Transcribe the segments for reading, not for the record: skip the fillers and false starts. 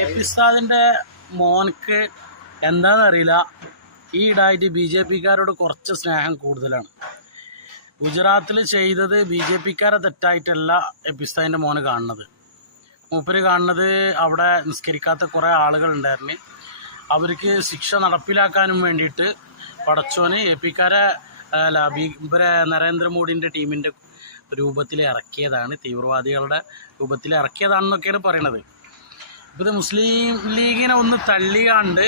A P ഉസ്താദിൻ്റെ മോനക്ക് എന്താണെന്നറിയില്ല, ഈ ഇടായിട്ട് ബി ജെ പിക്കാരോട് കുറച്ച് സ്നേഹം കൂടുതലാണ്. ഗുജറാത്തിൽ ചെയ്തത് ബി ജെ പിക്കാരെ തെറ്റായിട്ടല്ല എ പി ഉസ്താദിൻ്റെ മോന് കാണുന്നത്. മൂപ്പര് കാണുന്നത് അവിടെ നിസ്കരിക്കാത്ത കുറേ ആളുകളുണ്ടായിരുന്നു. അവർക്ക് ശിക്ഷ നടപ്പിലാക്കാനും വേണ്ടിയിട്ട് പടച്ചോന് എ പിക്കാരെ ഇവരെ നരേന്ദ്രമോദിൻ്റെ ടീമിൻ്റെ രൂപത്തിൽ ഇറക്കിയതാണ്, തീവ്രവാദികളുടെ രൂപത്തിൽ ഇറക്കിയതാണെന്നൊക്കെയാണ് പറയണത്. ഇപ്പോൾ ഇത് മുസ്ലിം ലീഗിനെ ഒന്ന് തള്ളിയാണ്ട്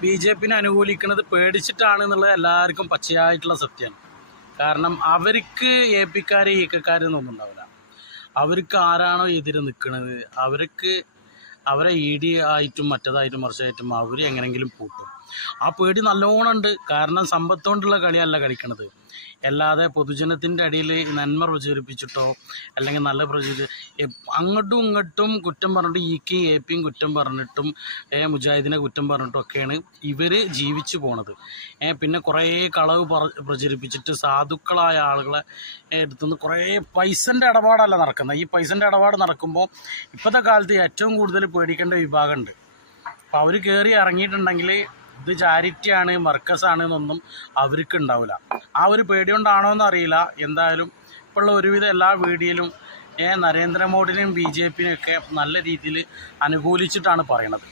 ബി ജെ പിനെ അനുകൂലിക്കുന്നത് പേടിച്ചിട്ടാണ് എന്നുള്ളത് എല്ലാവർക്കും പച്ചയായിട്ടുള്ള സത്യമാണ്. കാരണം അവർക്ക് എ പിക്കാർ ഈക്കക്കാരെന്നൊന്നും ഉണ്ടാവില്ല. അവർക്ക് ആരാണോ എതിരെ നിൽക്കുന്നത് അവരെ ഇ ഡി ആയിട്ടും മറ്റേതായിട്ടും മറിച്ചായിട്ടും അവർ എങ്ങനെയെങ്കിലും പൂട്ടും. ആ പേടി നല്ലോണം ഉണ്ട്. കാരണം സമ്പത്ത് കൊണ്ടുള്ള കളിയല്ല കളിക്കണത്, അല്ലാതെ പൊതുജനത്തിൻ്റെ ഇടയിൽ നന്മ പ്രചരിപ്പിച്ചിട്ടോ അല്ലെങ്കിൽ നല്ല അങ്ങോട്ടും ഇങ്ങോട്ടും കുറ്റം പറഞ്ഞിട്ട് ഇക്കും എ പിയും കുറ്റം പറഞ്ഞിട്ടും മുജാഹിദിനെ കുറ്റം പറഞ്ഞിട്ടും ഒക്കെയാണ് ഇവർ ജീവിച്ചു പോണത്. പിന്നെ കുറേ കളവ് പ്രചരിപ്പിച്ചിട്ട് സാധുക്കളായ ആളുകളെ എടുത്തുനിന്ന് കുറേ പൈസൻ്റെ ഇടപാടല്ല നടക്കുന്നത്. ഈ പൈസൻ്റെ ഇടപാട് നടക്കുമ്പോൾ ഇപ്പോഴത്തെ കാലത്ത് ഏറ്റവും കൂടുതൽ പേടിക്കേണ്ട വിഭാഗമുണ്ട്. അപ്പോൾ അവർ കയറി ഇറങ്ങിയിട്ടുണ്ടെങ്കിൽ ഇത് ചാരിറ്റിയാണ്, മർക്കസാണ് എന്നൊന്നും അവർക്ക് ഉണ്ടാവില്ല. ആ ഒരു പേടി കൊണ്ടാണോ എന്നറിയില്ല. എന്തായാലും ഇപ്പോഴുള്ള ഒരുവിധം എല്ലാ വീഡിയോയിലും നരേന്ദ്രമോദിനെയും ബി ജെ പിനെയൊക്കെ നല്ല രീതിയിൽ അനുകൂലിച്ചിട്ടാണ് പറയണത്.